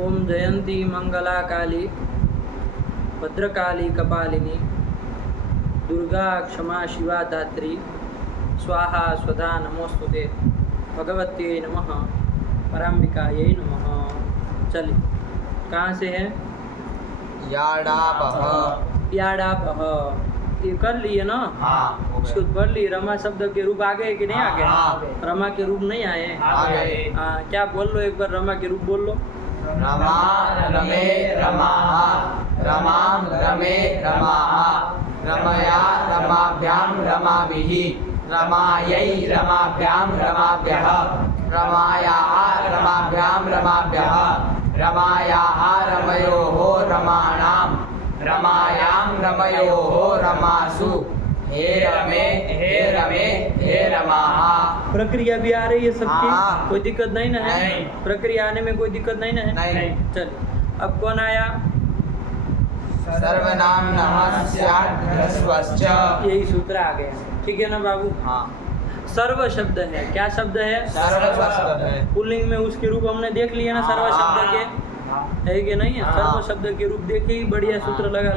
ओम जयंती मंगला काली भद्रकाली कपालिनी दुर्गा क्षमा शिवा धात्री स्वाहा स्वधा नमोस्तुते भगवत्यै नमः पराम्बिकायै नमः। चलिए कहाँ से है? याडापह ये कर लिए ना? हाँ, उसको पढ़ लिए। रमा शब्द के रूप आ गए कि नहीं आ गए? रमा के रूप नहीं आए? हाँ, क्या बोल लो एक बार, रमा के रूप बोल लो। रमा रमे रमाः रमां रमे रमाः रमया रमाभ्यां रमाभिः रमायै रमाभ्यां रमाभ्यः रमायाः रमाभ्यां रमाभ्यः रमायाः रमयोः रमाणां रमायां रमयोः रमासु हे रमे हे रमाः। प्रक्रिया भी आ रही है सबकी? हाँ। कोई दिक्कत नहीं ना है? नहीं। प्रक्रिया आने में कोई दिक्कत नहीं ना है? नहीं। चल अब कौन आया? सर्वनाम्नः स्यात् ह्रस्वश्च। यही सूत्र आ गया, ठीक है ना बाबू? हाँ, सर्व शब्द है। क्या शब्द है? सर्व शब्द है। पुल्लिंग में उसके रूप हमने देख लिए ना सर्व शब्द के, है कि नहीं है? सर्व शब्द के रूप देखे ही बढ़िया सूत्र लगा।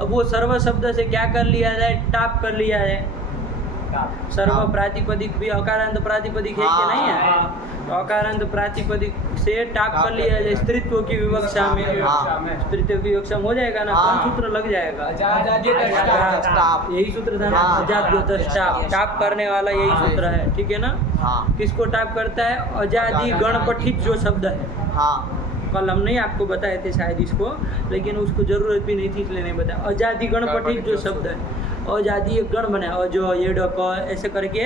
अब वो सर्व शब्द से क्या कर लिया जाए? टाप कर लिया जाए। सर्व प्रातिपदिक भी अकारांत प्रातिपदिक है कि नहीं है? तो अकारांत प्रातिपदिक से टाप कर लिया जाए स्त्रीत्व की विवक्षा में। स्त्रीत्व की विवक्षा में हो जाएगा ना? कौन सूत्र लग जाएगा? यही सूत्र था ना, अजाद्यतश्चाप। टाप करने वाला यही सूत्र है, ठीक है ना? किसको टाप करता है? अजादि गणपठित जो शब्द है। कल हम नहीं आपको बताए थे शायद इसको, लेकिन उसको जरूरत भी नहीं थी इसलिए नहीं बताया। अजादि गणपठित जो शब्द है, अजादि एक गण बना है, अजो ये क ऐसे करके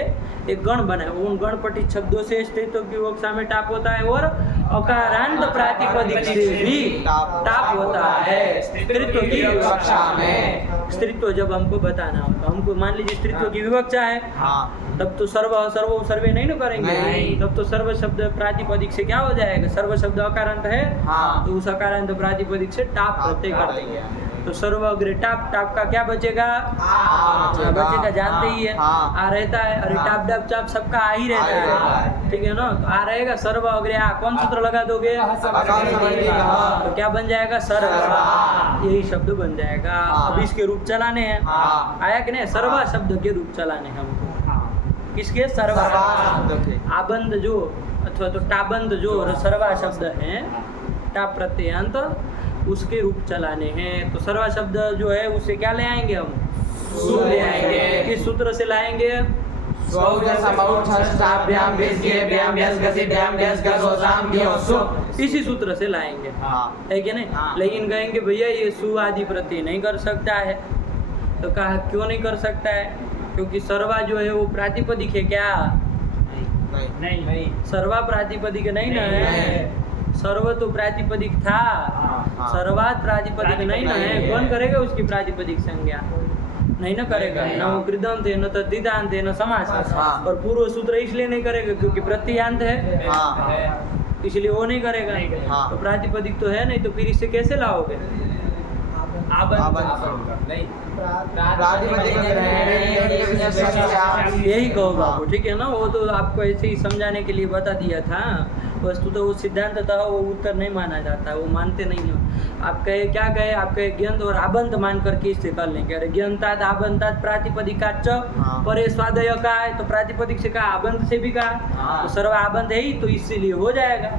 एक गण बना है। उन गणपठित शब्दों से स्त्रीत्व की विवक्षा में टाप होता है और अकारांत प्रातिपदिक से भी टाप होता है स्त्रीत्व की विवक्षा में। स्त्रीत्व जब हमको बताना हो तो हमको मान लीजिए स्त्रीत्व की विवक्षा है, तब तो सर्व सर्वे नहीं ना करेंगे। तब तो सर्व शब्द प्रातिपदिक से क्या हो जाएगा? सर्व शब्द अकारांत है तो उस अकारांत प्रातिपदिक से टाप प्रत्यय कर देंगे। तो सर्व अग्रे टाप, टाप का क्या बचेगा? बचेगा, जानते ही है। आ रहता है, अरे टाप डाप चाप सबका आ ही रहता है, ठीक है ना? तो आ रहेगा सर्व अग्रे आ, कौन सूत्र लगा दोगे? तो क्या बन जाएगा? सर्व, यही शब्द बन जाएगा। अब इसके रूप चलाने हैं, आया कि नहीं? सर्वा शब्द के रूप चलाने हैं हमको। किसके? सर्वा। आबंध जो अथवा तो टाबंध जो सर्वा शब्द है, टाप प्रत्ययांत, उसके रूप चलाने हैं। तो सर्वा शब्द जो है उसे क्या ले आएंगे हम? सु ले आएंगे। किस सूत्र से लाएंगे? इसी सूत्र से लाएंगे, है कि नहीं? लेकिन कहेंगे भैया ये सु आदि प्रत्यय नहीं कर सकता है। तो कहा क्यों नहीं कर सकता है? क्योंकि सर्वा जो है वो प्रातिपदिक है क्या? नहीं, सर्वा प्रातिपदिक नहीं ना है। सर्व तो प्रातिपदिक था, सर्वात प्रातिपदिक नहीं ना है। कौन करेगा उसकी प्रातिपदिक संज्ञा? नहीं ना करेगा। न वो कृदंत है, न तद्धितांत है, न समास है। और पूर्व सूत्र इसलिए नहीं करेगा क्योंकि प्रत्ययांत है, इसलिए वो नहीं करेगा। तो प्रातिपदिक तो है नहीं, तो फिर इससे कैसे लाओगे? यही कहो बाबू, ठीक है ना? वो तो आपको ऐसे ही समझाने के लिए बता दिया था। वस्तु तो वो सिद्धांत था, वो उत्तर नहीं माना जाता, वो मानते नहीं हो। आप कहे क्या कहे? आप कहे ज्ञंत और आबंध मान करके इससे कर लेंगे। अरे ज्ञंतात आबंतात प्रातिपदिकाच परे स्वादय का है, तो प्रातिपदिक से कहा, आबंध से भी कहा, तो सर्व आबंध है ही, तो इसीलिए हो जाएगा।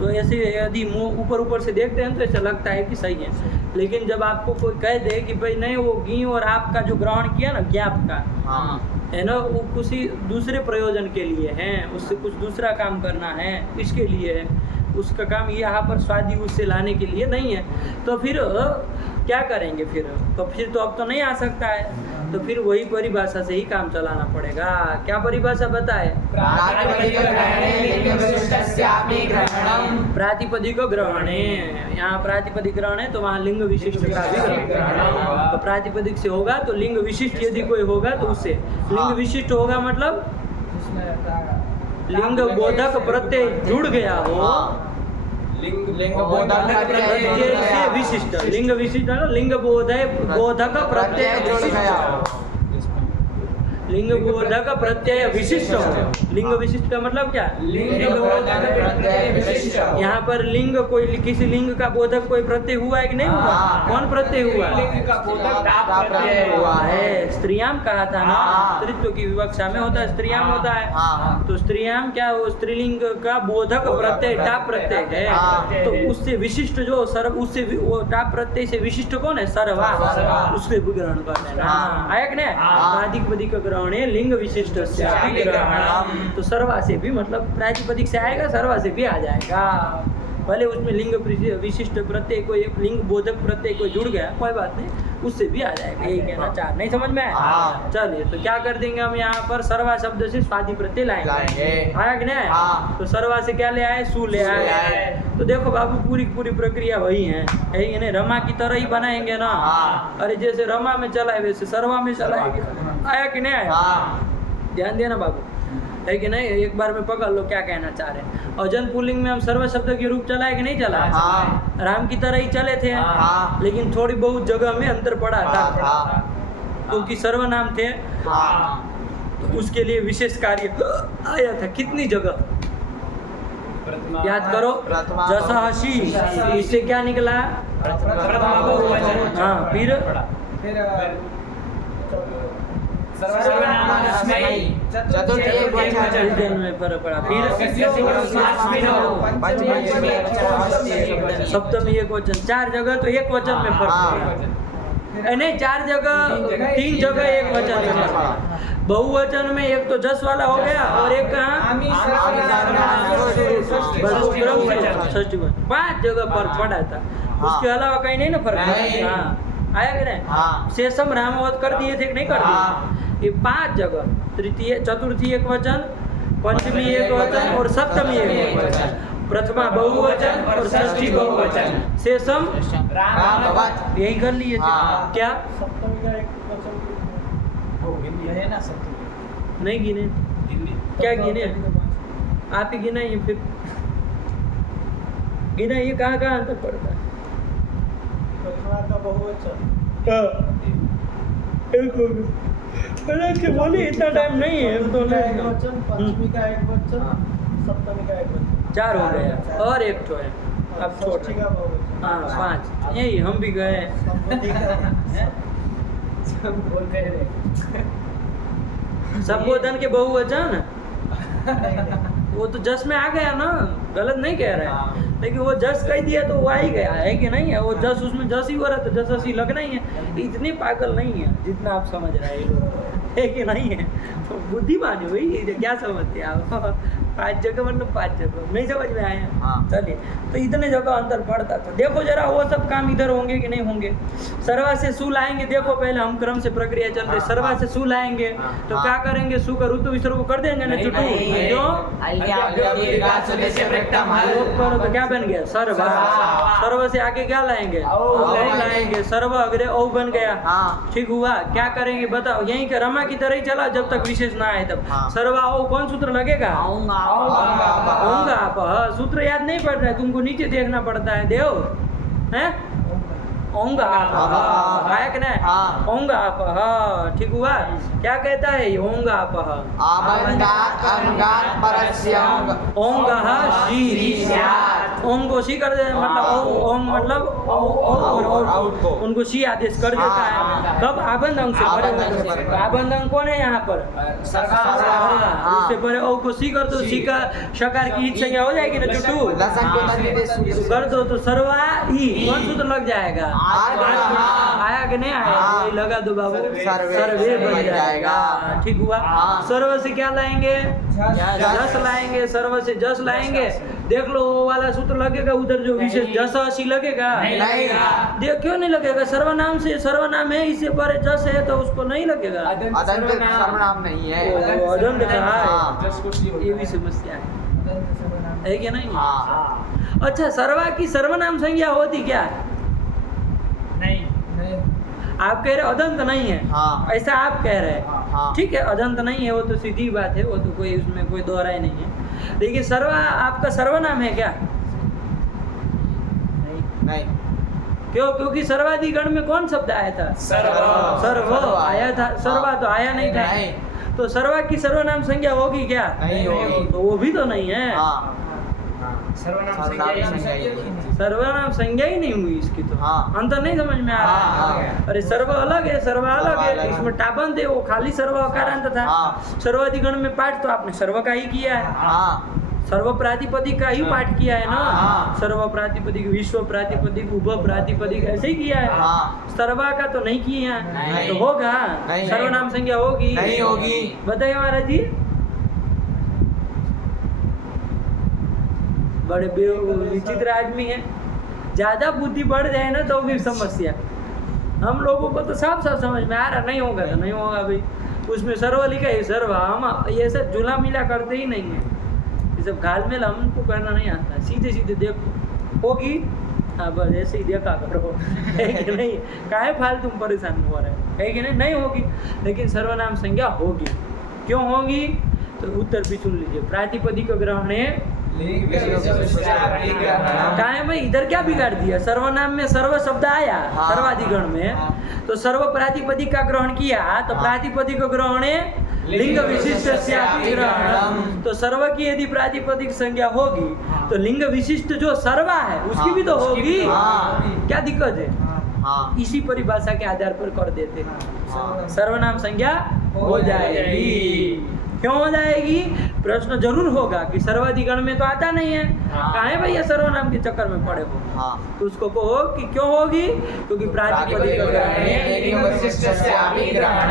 तो ऐसे यदि मुँह ऊपर से देखते हैं तो ऐसा लगता है कि सही है। लेकिन जब आपको कोई कह दे कि भाई नहीं, वो घी और आपका जो ग्रहण किया ना ज्ञाप का है ना, वो किसी दूसरे प्रयोजन के लिए है, उससे कुछ दूसरा काम करना है, इसके लिए है। उसका काम यहाँ पर स्वादी उससे लाने के लिए नहीं है। तो फिर क्या करेंगे? फिर तो अब तो नहीं आ सकता है। तो फिर वही परिभाषा से ही काम चलाना पड़ेगा। क्या परिभाषा बताए? प्रातिपदिक ग्रहणे। यहाँ प्रातिपदिक ग्रहण है तो वहाँ लिंग विशिष्ट का भी ग्रहण। तो प्रातिपदिक से होगा तो लिंग विशिष्ट यदि कोई होगा तो उससे लिंग विशिष्ट होगा, मतलब लिंग बोधक प्रत्यय जुड़ गया हो। लिंग बोधक प्रत्यय से विशिष्ट, लिंग विशिष्ट है, लिंग बोधक प्रत्यय विशिष्ट। लिंग बोधक प्रत्यय विशिष्ट हो। लिंग विशिष्ट का मतलब क्या? लिंग बोधक प्रत्यय विशिष्ट। यहाँ पर लिंग कोई किसी लिंग का बोधक कोई प्रत्यय हुआ है कि नहीं हुआ? हाँ। कौन प्रत्यय हुआ? लिंग का बोधक टाप प्रत्यय हुआ है। स्त्रियाम कहा था ना, हाँ। स्त्रीत्व की विवक्षा में होता है, स्त्रियाम होता है। हाँ। तो स्त्रियाम क्या, वो स्त्रीलिंग का बोधक प्रत्यय टाप प्रत्यय है। हाँ। तो उससे विशिष्ट जो सर्व, उससे वो टाप प्रत्यय से विशिष्ट कौन है? सर्वा। सर्वा। उसके ग्रहण कर लेना। हाँ। आया कि नहीं? हाँ। प्रातिपदिक ग्रहण है लिंग विशिष्ट से ग्रहण। तो सर्वा से भी मतलब प्रातिपदिक से आएगा, सर्वा से भी आ जाएगा। भले उसमें लिंग विशिष्ट प्रत्यय कोई एक लिंग बोधक प्रत्यय कोई जुड़ गया, कोई बात नहीं, उससे भी आ जाएगा। यही कहना चाह, नहीं समझ में आया? हाँ। चलिए, तो क्या कर देंगे हम यहाँ पर? सर्वा शब्द से स्वादि प्रत्यय लाएंगे। आया कि नहीं? हाँ। तो सर्वा से क्या ले आए? सु ले आए। तो देखो बाबू, पूरी पूरी प्रक्रिया वही है, यही है ना, रमा की तरह ही बनाएंगे ना। हाँ। अरे जैसे रमा में चला है वैसे सर्वा में चलाएंगे। आया कि नहीं आया? हाँ। ध्यान देना बाबू, है कि नहीं? एक बार में पकड़ लो क्या कहना चाह रहे हैं। अजन पुल्लिंग में हम सर्व शब्द के रूप चलाए कि नहीं चलाए? हाँ। राम की तरह ही चले थे। हाँ। लेकिन थोड़ी बहुत जगह में अंतर पड़ा था, हाँ। क्योंकि सर्वनाम थे। हाँ। तो उसके लिए विशेष कार्य आया था। कितनी जगह याद करो? प्रथमा जसहसी, इससे क्या निकला? हाँ, फिर चतुर्थी एक वचन। जन में फर्क पड़ा। फिर सप्तमी एक वचन। 4 जगह तो एक वचन में फर्क पड़ा। नहीं, 4 जगह, 3 जगह एक वचन में फर्क पड़ा। बहुवचन में एक तो जस वाला हो गया और एक कहाँ? षष्ठी वचन। 5 जगह फर्क पड़ा था। उसके अलावा कहीं नहीं ना फर्क पड़ा। हाँ, आया कि नहीं? हाँ। शेषम रामावत कर दिए थे कि नहीं कर दिए? हाँ। ये 5 जगह, तृतीय चतुर्थी एक वचन, पंचमी एक वचन और सप्तमी एक वचन, प्रथमा बहुवचन और षष्ठी बहुवचन, शेषम रामवत। यही कर लिए थे। हाँ। क्या सप्तमी का एक वचन है ना, सप्तमी नहीं गिने? क्या गिने? आप ही गिनाइए फिर। गिनाइए कहाँ कहाँ अंतर पड़ता है? प्रथमा का बहुवचन, एक हो गया। अरे के बोलिए, इतना टाइम नहीं है तो का एक वचन, पंचमी का एक वचन, सप्तमी का एक वचन, 4 हो गया और एक ठो है। अब छोड़ षष्ठी का बहुवचन। हाँ, 5 यही हम भी गए। संपत्ति का संबोधन के बहुवचन वो तो जस में आ गया ना, गलत नहीं कह रहे हैं। लेकिन वो जस कह दिया तो वो आ ही गया, है कि नहीं है? वो जस उसमें जस ही हो रहा था, जस असी लगना ही है। इतने पागल नहीं है जितना आप समझ रहे हैं लोग, है कि नहीं है? तो बुद्धिमान है भाई, क्या समझते हैं आप? 5 जगह मतलब 5 जगह, नहीं समझ में आया? हाँ। चलिए, तो इतने जगह अंतर पड़ता था। देखो जरा वो सब काम इधर होंगे कि नहीं होंगे? सर्वा से सु लाएंगे। देखो पहले हम क्रम से प्रक्रिया चल रही। सर्वा से सु लाएंगे तो क्या करेंगे? सु का ऋतु विसर्ग कर देंगे ना, चुटू। क्यों? लोप करो तो क्या बन गया? सर्व। सर्व से आगे क्या लाएंगे? औ लाएंगे। सर्व अग्रे औ बन गया। हाँ। ठीक हुआ? क्या करेंगे बताओ? यहीं के रमा की तरह ही चला जब तक विशेष ना आए तब। हाँ। सर्वा औ कौन सूत्र लगेगा? होंगा आप। हाँ, सूत्र याद नहीं पड़ रहा है तुमको, नीचे देखना पड़ता है। देव हैं? होंगा आप। आया कि नहीं? हाँ। होंगा आप। हाँ, ठीक हुआ? क्या कहता है? होंगा आप। होंगा शी। ओम को सी कर दे, मतलब ओम मतलब उनको सी आदेश कर देता है। कब? आबंध अंग से परे। आबंध अंग कौन है यहाँ पर? उससे परे ओ को सी कर दो। सी का शकार की ईद संज्ञा हो जाएगी ना, चुटू कर दो तो सर्वा ई कौन सूत्र लग जाएगा? आया कि नहीं आया? यही लगा दो बाबू, सर्वे बन जाएगा। ठीक हुआ? सर्व से क्या लाएंगे? जस लाएंगे। सर्व से जस लाएंगे। देख लो वो वाला सूत्र लगेगा उधर जो विशेष जस असी लगेगा? नहीं। देख क्यों नहीं लगेगा? सर्वनाम से, सर्वनाम है, इससे परे जस है तो उसको नहीं लगेगा। सर्वनाम नहीं है। अदंत कहा है, हाँ। ये भी समस्या है कि नहीं? हाँ। अच्छा, सर्वा की सर्वनाम संज्ञा होती क्या? नहीं। आप कह रहे अदंत नहीं है। हाँ। ऐसा आप कह रहे हैं। हाँ। ठीक है, अदंत नहीं है, वो तो सीधी बात है, वो तो कोई उसमें कोई दोहराई नहीं है। लेकिन सर्वा आपका सर्वनाम है क्या? नहीं। क्यों? क्योंकि सर्वादि गण में कौन शब्द आया था? सर्व आया था। सर्वा तो आया नहीं था। तो सर्वा की सर्वनाम संज्ञा होगी क्या? नहीं होगी। तो वो भी तो नहीं है। हाँ। सर्वनाम सर्वनाम संज्ञा संज्ञा ही ही नहीं। सर्वनाम संज्ञा ही नहीं हुई इसकी तो। हाँ। अंतर नहीं समझ में आ रहा हाँ, है। हाँ। अरे सर्व अलग है, सर्व अलग अलग है, है। इसमें टाबंत है, वो खाली सर्व अकारांत था। हाँ। सर्वाधिगण में पाठ तो आपने सर्व का ही किया है, हाँ सर्व प्रातिपदिक का ही पाठ किया है ना। हाँ। सर्व प्रातिपदिक, विश्व प्रातिपदिक, उभ प्रातिपदिक ऐसे ही किया है। हाँ। सर्वा का तो नहीं किया है, नहीं। तो होगा नहीं। सर्वनाम संज्ञा होगी नहीं होगी। बताइए महाराज जी। बड़े विचित्र आदमी है, ज्यादा बुद्धि बढ़ जाए ना तो भी समस्या। हम लोगों को तो साफ साफ समझ में आ रहा, नहीं होगा तो नहीं होगा भाई। उसमें सर्व लिखा है, सर्व, हम ये सब जुला मिला करते ही नहीं है, ये सब घाल मेल हमको करना नहीं आता। सीधे सीधे देखो होगी, हाँ बस ऐसे ही देखा करो है कि नहीं। काहे फालतू तुम परेशान हो रहे है कि नहीं, नहीं होगी। लेकिन सर्वनाम संज्ञा होगी, क्यों होगी तो उत्तर भी सुन लीजिए। प्रातिपदिक ग्रहण है कहा है भाई, इधर क्या बिगाड़ दिया, सर्वनाम में सर्व शब्द आया। हाँ। सर्वाधिगण में तो सर्व प्रातिपदिक का ग्रहण किया, तो हाँ। प्रातिपदिक ग्रहण लिंग विशिष्ट ग्रहण। तो सर्व की यदि प्रातिपदिक संज्ञा होगी तो लिंग विशिष्ट जो सर्वा है उसकी भी तो होगी। हाँ। क्या दिक्कत है, हाँ इसी परिभाषा के आधार पर कर देते हैं, हाँ। सर्वनाम संज्ञा हो जाएगी। क्यों हो जाएगी, प्रश्न जरूर होगा कि सर्वाधिगण में तो आता नहीं है, हाँ। काहे भैया सर्वनाम के चक्कर में पड़े हो। हाँ। तो उसको कहो कि क्यों होगी, क्योंकि प्रातिपदिक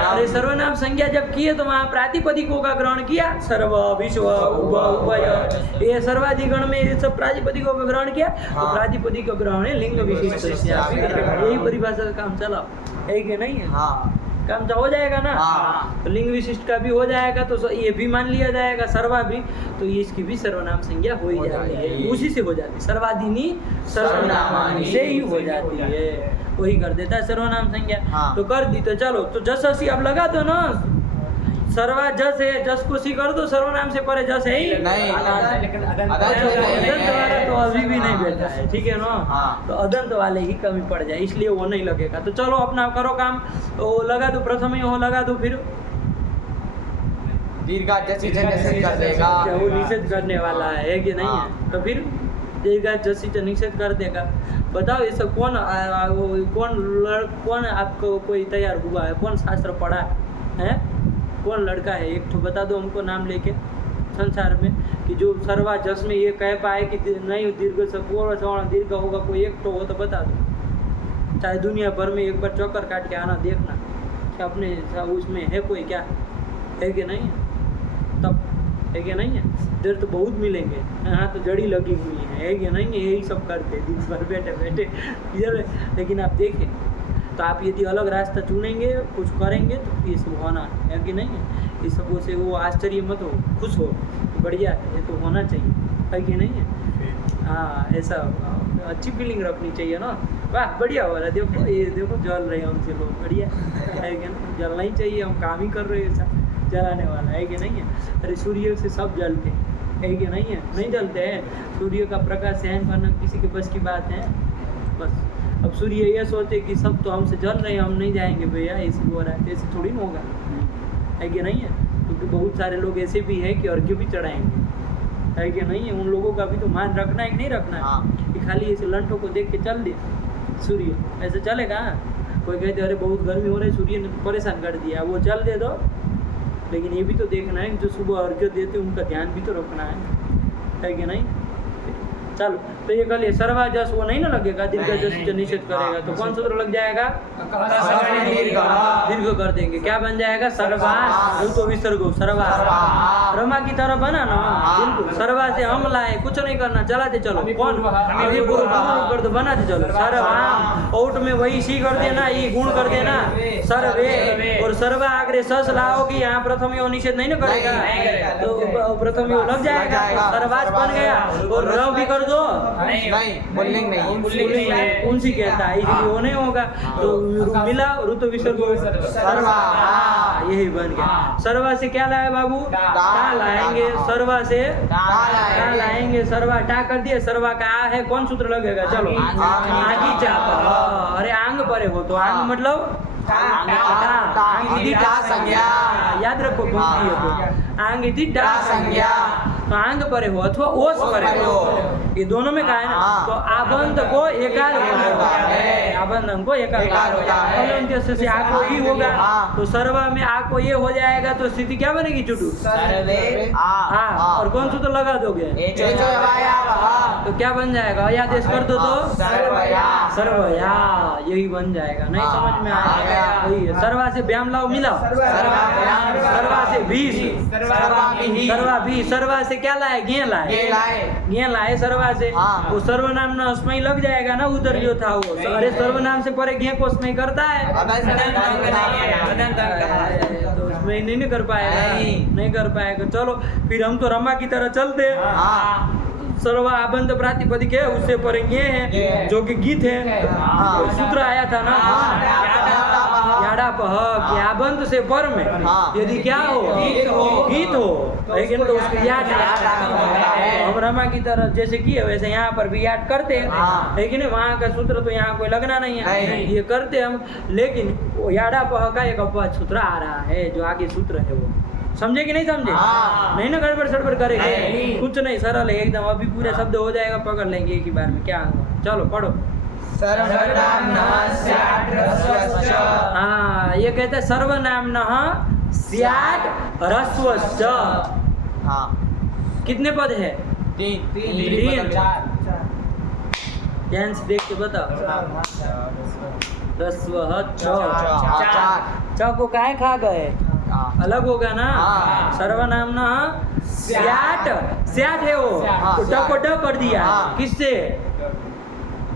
अरे सर्वनाम संज्ञा जब किए तो वहाँ प्रातिपदिकों का ग्रहण किया, सर्व, विश्व, उभ, उभय, ये सर्वाधिगण में ये सब प्रातिपदिकों का ग्रहण किया। तो हाँ। प्रातिपदिक का ग्रहण है लिंग विशिष्ट, यही परिभाषा का काम चला है कि नहीं है। हाँ काम तो हो जाएगा ना। हाँ। तो लिंग विशिष्ट का भी हो जाएगा, तो ये भी मान लिया जाएगा सर्वा भी, तो ये इसकी भी सर्वनाम संज्ञा हो ही हो जाती है, जाएगी। उसी से हो जाती है। सर्वाधिनी सर्वनामानी से ही हो जाती है, वही कर देता है सर्वनाम संज्ञा। हाँ। तो कर दी, तो चलो तो जस असी अब लगा दो ना, सर्वा जस है, जस को सी कर दो, सर्वनाम से परे जस है ही नहीं। लेकिन अदंत अदंत वाला तो अभी भी नहीं बैठा है, ठीक है ना। हाँ। तो अदंत वाले ही कमी पड़ जाए, इसलिए वो नहीं लगेगा। तो चलो अपना करो काम, वो लगा दो, प्रथम ही वो लगा दो, फिर दीर्घा जैसे निषेध कर देगा। क्या वो निषेध करने वाला है कि नहीं हाँ। है, तो फिर दीर्घा जैसी तो निषेध कर देगा। बताओ ये सब कौन आपको कोई तैयार हुआ है, कौन शास्त्र पढ़ा है, कौन लड़का है, एक तो बता दो हमको नाम लेके संसार में कि जो सर्वा जस में ये कह पाए कि नहीं दीर्घ से पूर्ण सवर्ण दीर्घ होगा, कोई एक तो हो तो बता दो। चाहे दुनिया भर में एक बार चक्कर काट के आना, देखना कि अपने उसमें है कोई, क्या है कि नहीं है, तब है कि नहीं है। इधर तो बहुत मिलेंगे, यहाँ तो जड़ी लगी हुई है कि नहीं है, यही सब करते दिन भर बैठे बैठे इधर। लेकिन आप देखें तो आप यदि अलग रास्ता चुनेंगे, कुछ करेंगे, तो ये सब होना है कि नहीं है। इस सबों से वो आश्चर्य मत हो, खुश हो, बढ़िया है, ये तो होना चाहिए, है कि नहीं है। हाँ, ऐसा अच्छी फीलिंग रखनी चाहिए ना। वाह बढ़िया हो रहा है, देखो ये देखो जल रहे हैं हमसे लोग, बढ़िया है कि नहीं। जलना ही चाहिए, हम काम ही कर रहे हैं, ऐसा जलाने वाला है कि नहीं है। अरे सूर्य से सब जलते है कि नहीं है, नहीं जलते हैं। सूर्य का प्रकाश सहन करना किसी के बस की बात है, बस। अब सूर्य ये सोचे कि सब तो हमसे जल रहे हैं, हम नहीं जाएंगे भैया, ऐसे हो रहा है, तो ऐसे थोड़ी ना होगा, है कि नहीं है। क्योंकि बहुत सारे लोग ऐसे भी हैं कि अर्घ्य भी चढ़ाएंगे, है कि नहीं है। उन लोगों का भी तो मान रखना है कि नहीं रखना है। हाँ। कि खाली ऐसे लंटों को देख के चल दे सूर्य, ऐसे चलेगा। कोई कहते अरे बहुत गर्मी हो रही है, सूर्य ने तो परेशान कर दिया, वो चल दे दो। लेकिन ये भी तो देखना है कि जो सुबह अर्घ्य देते हैं उनका ध्यान भी तो रखना है कि नहीं। चलो तो ये कल सर्वा जस वो नहीं ना लगेगा, दीर्घ जस से निषेध करेगा, तो कौन सूत्र लग जाएगा, दीर्घ कर देंगे, क्या बन जाएगा, सर्वा। तो विसर्गो सर्वा, रमा की तरह बना ना, बिल्कुल। सर्वा से हम लाए, कुछ नहीं करना, चलाते चलो। कौन अभी कर दो, बनाते चलो। सर्वा आउट में वही सी कर देना, ये गुण कर देना, सर्वे। और सर्वा आगे सस लाओगी, यहाँ प्रथम यो निषेध नहीं ना करेगा, तो प्रथम यो लग जाएगा, सर्वास बन गया। और र भी कर दो, नहीं पुल्लिंग नहीं, उनसी कहता है, इसलिए वो नहीं होगा। तो मिला ऋतु विसर्ग सर्वा, यही बन गया। सर्वा से क्या लाए बाबू, टा लाएंगे। सर्वा से टा लाएंगे, सर्वा टा कर दिए, सर्वा का आ है, कौन सूत्र लगेगा, चलो आगी चाप। अरे आंग परे हो तो आंग मतलब याद रखो, आंग इति टा संज्ञा, तो आंग परे हो अथवा ओस परे हो, ये दोनों में कहा है ना। हाँ। तो आबंध को एकार होगा है, आबंधन को एकार होगा है। हलंत्य से आ को ई होगा। हाँ। तो सर्व में आ को ये हो जाएगा तो स्थिति क्या बनेगी चुटू? सर्वे हाँ। और कौन सूत्र लगा दोगे? तो क्या बन जाएगा? अयादेश कर दो तो सर्वया। सर्वया, यही बन जाएगा। नहीं हाँ, समझ में आ आया? गया। वही है। सर्वा से व्याम लाओ, मिलाओ। सर्वा से भी, सर्वा से क्या लाए? गे लाए सर्वा से। हाँ। वो सर्वनाम न अस्मयी लग जाएगा ना, उधर जो था वो। अरे सर्वनाम से परे गे को अस्मयी करता है तो उसमें नहीं कर पाएगा, नहीं कर पाएगा। चलो फिर हम तो रमा की तरह चलते हैं। सर्वा आबंध प्रातिपदिक है, उससे परे ये है जो कि गीत है। हाँ। सूत्र आया था ना याडापह कि आबंध से पर में यदि क्या हो? गीत हो, लेकिन तो उसको याद है। हम रमा की तरह जैसे किए वैसे यहाँ पर भी याद करते हैं, लेकिन वहाँ का सूत्र तो यहाँ कोई लगना नहीं है, ये करते हम। लेकिन वो याडापह का एक अपवाद सूत्र आ रहा है, जो आगे सूत्र है वो समझे कि नहीं समझे? नहीं ना गड़बड़ सड़बड़ करेंगे, कुछ नहीं, सरल है एकदम। अभी पूरे शब्द हो जाएगा, पकड़ लेंगे एक ही बार में। क्या होगा? चलो पढ़ो। हाँ, ये कहते हैं सर्वनाम्नः स्यात् ह्रस्वश्च। कितने पद है? 3। ध्यान से देख के बताओ। ह्रस्वः च को काहे खा गए? अलग होगा ना। सर्वनाम्नः स्यात् है वो, तो ड को ड कर दिया। किससे?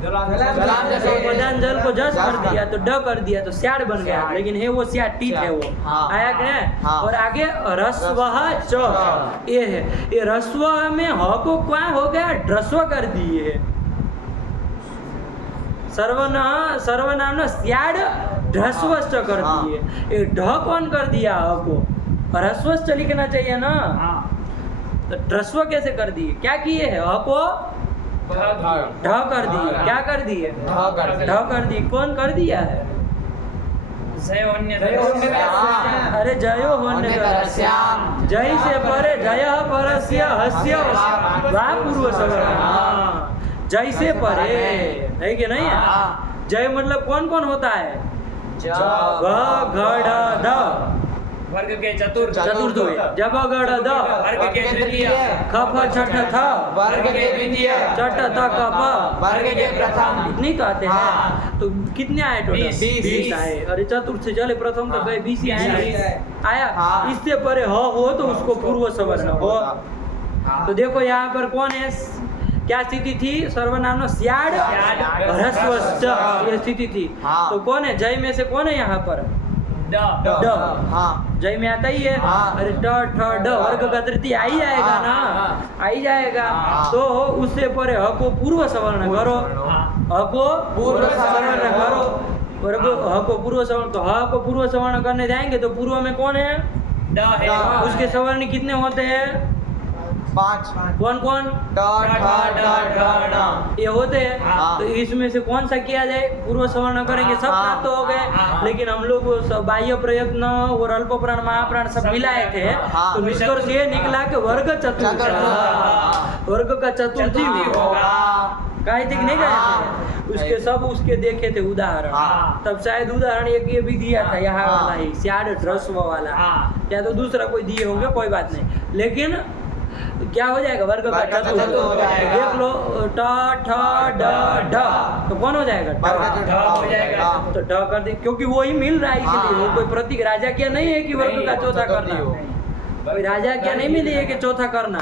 प्रधान जल को जस कर दिया तो ड कर दिया तो स्याड बन गया, लेकिन है वो स्याड टीथ है वो। आया कि नहीं? और आगे ह्रस्वः च ये है, ये ह्रस्व में ह को क्या हो गया? ह्रस्व कर दिए। सर्वनाम स्याड ह्रस्वश्च कर दिए। ये ढ कौन कर दिया? ह को ह्रस्वश्च लिखना चाहिए ना, तो ह्रस्व कैसे कर दिए? क्या किए है? ह को ढ कर दिए। क्या कर दिए? ढ कर दिए। कौन कर दिया है? अरे जयो होन्य जय से परे जय परस्य हस्य वा पूर्व सवर्ण। जय से परे है कि नहीं है? जय मतलब कौन कौन होता है? ग घड़ द वर्ग के चतुर्थ जब गढ़ द वर्ग के तृतीय खफ छठ थ वर्ग के द्वितीय चट त कप वर्ग के प्रथम। इतनी तो आते हैं। तो कितने आए टोटल? 20 आए। अरे चतुर्थ से चले प्रथम तो गए 20 ही आया। इससे परे ह हो तो उसको पूर्व सवर्ण हो। तो देखो यहाँ पर कौन है? क्या स्थिति थी? सर्वनाम स्याड ह्रस्वश्च ये स्थिति थी। तो कौन है? जय में से कौन है यहाँ पर? ड। जय में आता ही है। अरे ट ठ ड वर्ग का तृतीय आ ही जाएगा ना, आ ही जाएगा। तो उससे परे ह को पूर्व सवर्ण करो, ह को पूर्व सवर्ण करो। वर्ग ह को पूर्व सवर्ण, तो ह को पूर्व सवर्ण करने जाएंगे तो पूर्व में कौन है? ड है। उसके सवर्ण कितने होते हैं? 5। कौन कौन? ये होते हैं। तो इसमें से कौन सा किया जाए? पूर्व सवर्ण करेंगे, सब प्राप्त हो गए। लेकिन हम लोग बाह्य प्रयत्न और अल्प प्राण महाप्राण सब मिलाए थे, तो निष्कर्ष ये निकला कि वर्ग चतुर्थ, वर्ग का चतुर्थी होगा। कहे थे कि नहीं कहे? उसके सब उसके देखे थे उदाहरण। तब शायद उदाहरण एक ये भी दिया था यहाँ वाला ही, स्याड ह्रस्व वाला, या तो दूसरा कोई दिए होंगे, कोई बात नहीं। लेकिन क्या हो जाएगा? वर्ग का चतुर्थ हो जाएगा। देख लो ट ठ ड ढ, तो कौन हो जाएगा? तो ढ कर दे, क्योंकि वो ही मिल रहा है इसलिए। वो कोई प्रतीक राजा क्या नहीं है कि वर्ग का चौथा करना हो। कोई राजा क्या नहीं मिली है कि चौथा करना।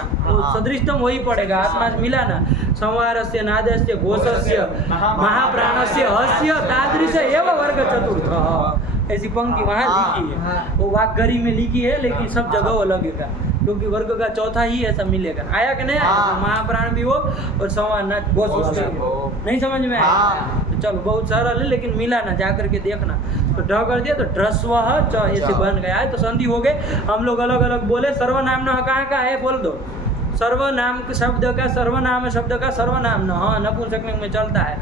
सदृष्टम वही पड़ेगा। आत्मा मिला ना, संवारस्य नादस्य घोषस्य महाप्राणस्य हस्य तादृश एवं वर्ग चतुर्थ। ऐसी पंक्ति वहाँ लिखी है, वो वाकगरी में लिखी है, लेकिन सब जगह अलग है, क्योंकि वर्ग का चौथा ही ऐसा मिलेगा। आया कि नहीं? महाप्राण भी हो और संवार घोष नहीं समझ में आया? तो चलो बहुत सरल है, लेकिन मिला ना, जाकर के देखना। तो ढ कर दिया तो ह्रस्वः च ऐसे बन गया है। तो संधि हो गए। हम लोग अलग अलग बोले। सर्वनाम न कहाँ का है? बोल दो। सर्वनाम शब्द का सर्वनाम शब्द का सर्वनाम न नपुंसकलिंग में चलता है।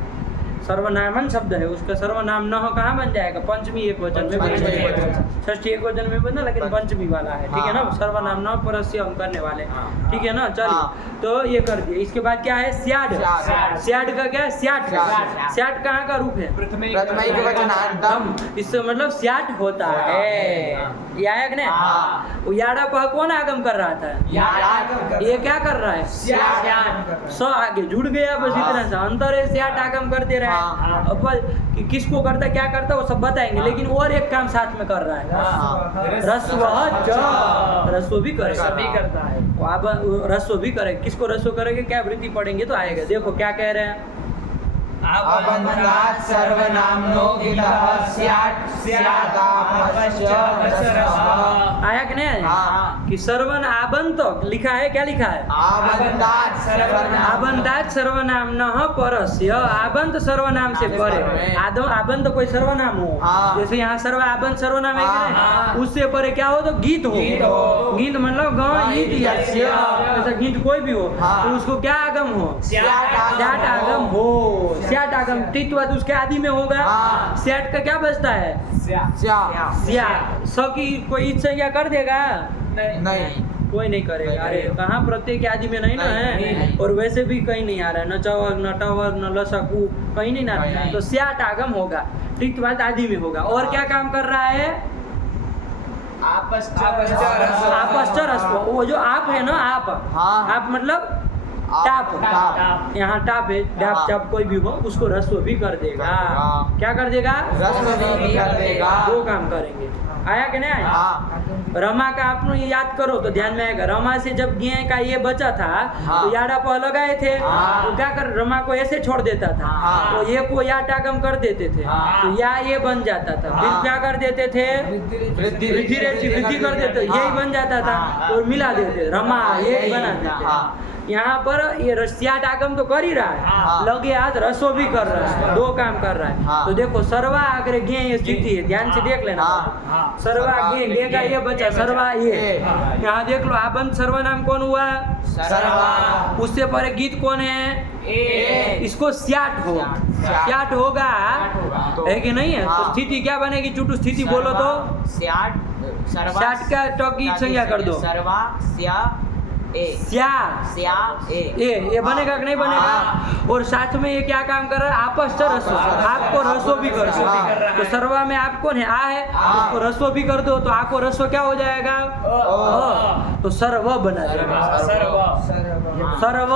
सर्वनामन शब्द है, उसका सर्वनाम न हो कहाँ बन जाएगा? पंचमी एक वचन में बन पंचमी जाएगा। एकवचन। षष्ठी एक वचन में बना, लेकिन पंचमी वाला है, ठीक है ना? हाँ। सर्वनाम न परस्य हम करने वाले, हाँ। ठीक है ना? चलिए, हाँ। तो ये कर दिए। इसके बाद क्या है? स्याड। स्याड। स्याड का क्या है? स्याट। स्याट। स्याट कहाँ का रूप है? प्रथम वचन दम। इससे मतलब स्याट होता है। ये आया कि नहीं? हाँ। वो याड़ा पह कौन आगम कर रहा था? ये क्या कर रहा है? स आगे जुड़ गया, बस हाँ। इतना सा अंतर है। स्याट आगम करते रहे। हाँ। अब कि किसको करता क्या करता वो सब बताएंगे, लेकिन और एक काम साथ में कर रहा है। रस्व रस्व भी करेगा, सभी करता है। अब रस्व भी करेगा। किसको रस्व करेंगे? क्या वृत्ति पढ़ेंगे तो आएगा। देखो क्या कह रहे हैं? अबंधात् सर्वनामनो गितः स्यात् स्यादापश्च रसः। आया कि नहीं आया? हाँ। कि सर्वन आबंत लिखा है, क्या लिखा है? आबंधात् सर्वनाम आबंतात् सर्वनाम न परस्य। आबंत सर्वनाम से परे। आबंत कोई सर्वनाम हो, हाँ। जैसे यहाँ सर्व आबंत सर्वनाम है कि नहीं? हाँ। उससे परे क्या हो? तो गीत हो। गीत हो। गीत मतलब ग ईत यस्य, ऐसा गीत कोई भी हो, हाँ। तो उसको क्या आगम हो? स्याट आगम हो। स्याट आगम टित्वाद उसके आदि में होगा। हाँ। स्याट का क्या बचता है? स्या। स की कोई ईट संज्ञा कर देगा? नहीं। कोई नहीं करेगा। अरे कहाँ प्रत्येक आदि में नहीं ना है। नहीं। और वैसे भी कहीं नहीं आ रहा है, न चवर्ग न टवर्ग न लसकू, कहीं नहीं ना आ रहा है। तो स्याट आगम होगा, टित्वाद आदि में होगा। और क्या काम कर रहा है? आपश्च रस्व। वो जो आप है ना, आप, हाँ। आप मतलब टाप। टाप। यहाँ टाप है, डाप हाँ। चाप कोई भी हो, उसको रस्व भी कर देगा। हाँ। क्या कर देगा? रस्व भी कर देगा। दो काम करेंगे। आया कि नहीं आया? हाँ। रमा का आप ये याद करो तो ध्यान में आएगा। रमा से जब गें का ये बचा था, हाँ। तो याडा प लगाए थे, हाँ। तो क्या कर रमा को ऐसे छोड़ देता था, हाँ। तो ये को या टागम कर देते थे, हाँ। तो या ये बन जाता था। फिर हाँ। क्या कर देते थे? वृद्धि कर देते, यही बन जाता था। हाँ। और मिला देते, रमा यही बना देते। हाँ। यहाँ पर ये रस्याट आगम तो कर ही रहा है, हाँ। लगे हाथ रसो भी कर रहा है, दो काम कर रहा है। हाँ। तो देखो सर्वा आगे गे ये स्थिति है, ध्यान से देख लेना। हाँ। सर्वा गे गे का ये बचा, सर्वा ये। यहाँ देख लो, आबंत सर्वनाम कौन हुआ? सर्वा। उससे परे गीत कौन है? ए। इसको स्याट हो। स्याट। स्याट होगा, तो- है कि नहीं है? तो हाँ। स्थिति क्या बनेगी? चुटू स्थिति बोलो तो। स्याट का टॉकी संज्ञा कर दो। सर्वा स्या ए। स्या स्या ए। ये बनेगा कि नहीं बनेगा? हाँ। और साथ में ये क्या काम कर रहा है? आपस रसो, आपको रसो भी कर दो। हाँ। तो सर्वा में आप कौन है? आ है, हाँ। उसको रसो भी कर दो, तो आपको रसो क्या हो जाएगा? तो सर्व बना जाएगा। सर्व।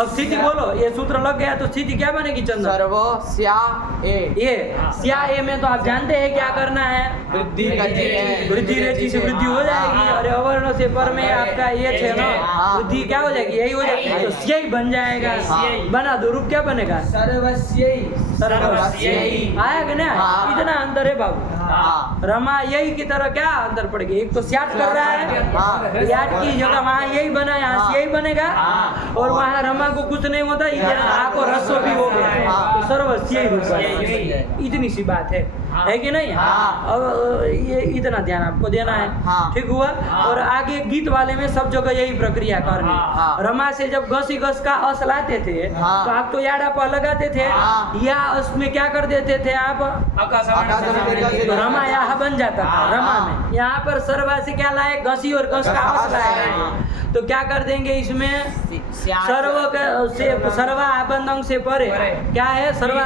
अब स्थिति बोलो, ये सूत्र लग गया तो स्थिति क्या बनेगी चंदन? सर्व स्या ए। ये स्या ए में तो आप जानते हैं क्या करना है? वृद्धि करनी है। वृद्धि रेची से वृद्धि हो जाएगी। अरे अवर्ण से पर में आपका ये है ना, हाँ। वृद्धि क्या हो जाएगी? यही हो जाएगी, तो स्यई बन जाएगा। हाँ। बना दो, रूप क्या बनेगा? सर्वस्यई। सर्वस्यई। आया कि नहीं? हाँ। इतना अंतर है बाबू। हाँ। रमा यही की तरह क्या अंतर पड़ेगी? एक तो स्याट कर रहा है, हाँ। याट की जगह वहाँ यही बना, यहाँ हाँ। यही बनेगा। हाँ। और वहाँ रमा को कुछ नहीं होता, इधर आपको रसो भी हो गया, हाँ। तो सर्वस्यई रूप बनेगा। इतनी सी बात है कि नहीं? हाँ। अब ये इतना ध्यान आपको देना है। हाँ। ठीक हुआ। और आगे गीत वाले में सब जगह यही प्रक्रिया करनी। हाँ। रमा से जब घसी घस का अस लाते थे, हाँ। तो आप तो याडा पर लगाते थे, हाँ। या उसमें क्या कर देते थे आप? तो रमा यहाँ बन जाता था। हाँ। रमा में यहाँ पर सर्वा से क्या लाए? घसी और घस का अस लाए, तो क्या कर देंगे इसमें? सर्व से सर्वा आबंध अंग से परे क्या है? सर्वा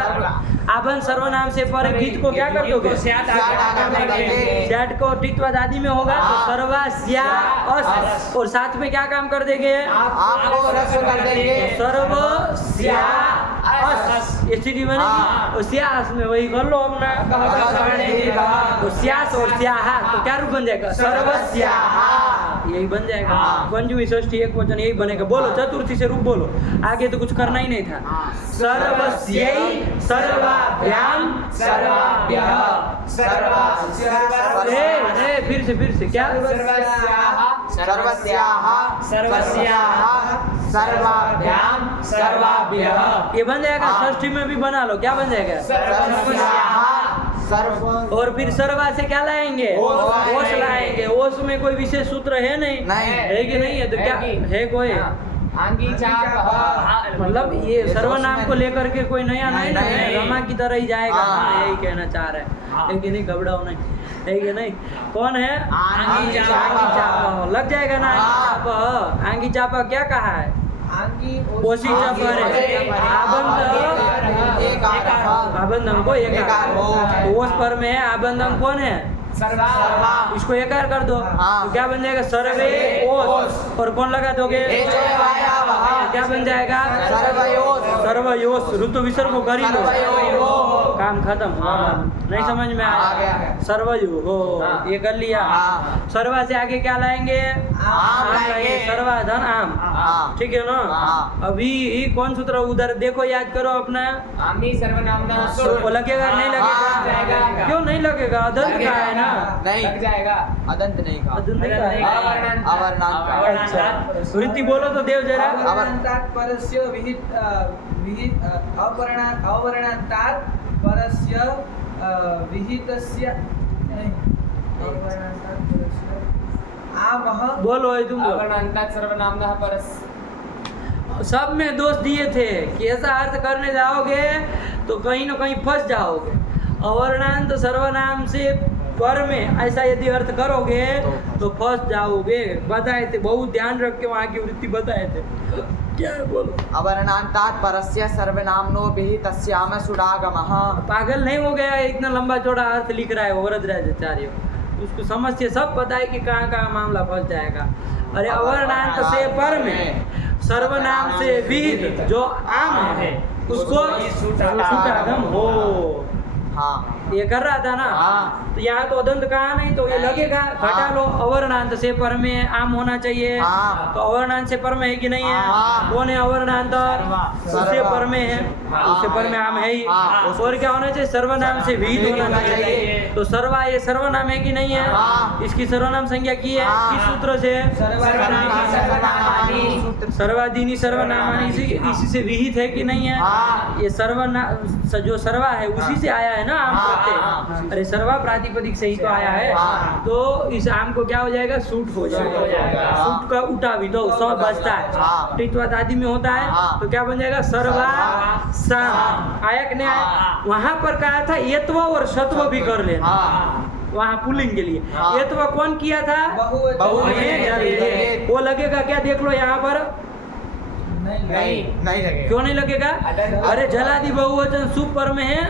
आबंध सर्वनाम से परे गीत को क्या कर दोगे? स्याट को टित्वाद आदि में होगा, तो सर्वा स्या अस, और साथ में क्या काम कर देंगे? आपको रस्व कर देंगे। सर्व स्या अस, ये स्थिति बनेगी। हाँ। और स्यास में वही कर लो अपना, तो स्यास और स्याहा, तो क्या रूप बन जाएगा? सर्वस्याहा, यही बन जाएगा। हाँ। पंचमी षष्ठी एक वचन यही बनेगा। बोलो चतुर्थी से रूप बोलो, आगे तो कुछ करना ही नहीं था। सर्वस्यै सर्वाभ्याम सर्वाभ्यः फिर से क्या? सर्वस्याः सर्वाभ्याम सर्वाभ्यः। ये बन जाएगा। हाँ। षष्ठी में भी बना लो, क्या बन जाएगा? सर्व। और फिर सर्वा से क्या लाएंगे? ओस ओस लाएंगे। ओस में कोई विशेष सूत्र है नहीं, नहीं। है कि नहीं है? तो क्या है कोई? आंगी चाप मतलब ये सर्वनाम को नहीं लेकर के कोई नया नहीं ना है, नहीं। रमा की तरह ही जाएगा हाँ। ना, यही कहना चाह रहे हैं। है कि नहीं, घबराओ नहीं, है कि नहीं। कौन है? आंगी आंगी चापा लग जाएगा ना। आंगी हाँ। चापा, आंगी चापा क्या कहा है? आंगी ओसी चापरे आबंधम को एकार, तो ओस पर में है, आबंधम कौन है? सर्वा इसको एकार कर दो, हाँ। तो क्या बन जाएगा? सर्वे ओस, और कौन लगा दोगे? क्या बन जाएगा? सर्वयोस सर्वयोस, ऋतु विसर्ग को कर ही दो, सर्वयो काम खत्म। हाँ। नहीं समझ में आ आया? गया। सर्वयु हो, हाँ। ये कर लिया। हाँ। सर्वा से आगे क्या लाएंगे? आम लाएंगे। सर्वाधन आम, हाँ। ठीक है ना। हाँ। अभी कौन सूत्र उधर देखो, याद करो अपना। आमी सर्वनामना वो लगेगा नहीं हाँ, लगेगा? जाएगा। क्यों नहीं लगेगा? अदंत का है ना। नहीं लग जाएगा, अदंत नहीं का, अदंत का है। अवर्णांत का। अच्छा, वृत्ति बोलो तो देव जरा। अवर्णांतात् परस्य विहित अवर्णांतात् परस्य विहितस्य नहीं, अवर्णांतात् परस्य आमः बोलो ये तुम बोलो। अवर्णांतात् सर्वनामना परस सब में दोष दिए थे कि ऐसा अर्थ करने जाओगे तो कहीं ना कहीं फंस जाओगे। अवर्णांत सर्वनाम से पर में ऐसा यदि अर्थ करोगे तो फंस जाओगे। बताए थे, बहुत ध्यान रख के वहाँ की वृत्ति बताए थे। क्या है बोलो। अवर्णांतात् परस्य सर्वनामनो विहितस्याम सुडागमः। पागल नहीं हो गया? इतना लंबा चौड़ा अर्थ लिख रहा है वरदराजाचार्य, उसको समझ से सब पता है कि कहाँ कहाँ मामला फंस जाएगा। अरे अवर्णांत से पर में, सर्वनाम से विहित जो आम है उसको सुटागम हो, हाँ ये कर रहा था ना। हाँ। तो यहाँ तो अदंत कहा नहीं, तो ये लगेगा। घटा लो, अवर्णांत से पर में आम होना चाहिए। हाँ। तो अवर्णांत से पर में है कि नहीं है? हाँ। कौन है अवर्णांत? उससे पर में है, उससे पर में आम है ही। हाँ। और क्या होना चाहिए? सर्वनाम से विहित होना चाहिए। तो सर्वा ये सर्वनाम है कि नहीं है? हाँ। इसकी सर्वनाम संज्ञा की है हाँ। किस सूत्र से? सर्वनामानि सर्वादीनी सर्वनामानी, इसी से विहित है कि नहीं है? हाँ। ये सर्वनाम जो सर्वा है उसी से आया है ना आम हाँ। प्रत्यय। अरे सर्वा प्रातिपदिक से ही तो आया है। हाँ। तो इस आम को क्या हो जाएगा? सूट हो जाएगा। सूट का उठा भी तो सब बचता है, हाँ। टित्वात आदि में होता है। हाँ। तो क्या बन जाएगा? सर्वा साम। आया कि नहीं आया? वहां पर कहा था एत्व और सत्व भी कर लेना, हाँ। वहाँ पुल्लिंग के लिए। हाँ। एत्व कौन किया था? बहुवचन। वो लगेगा क्या? देख लो यहाँ पर, नहीं नहीं लगेगा। क्यों नहीं लगेगा? अदंत। अरे जलादि बहुवचन सुप पर में है,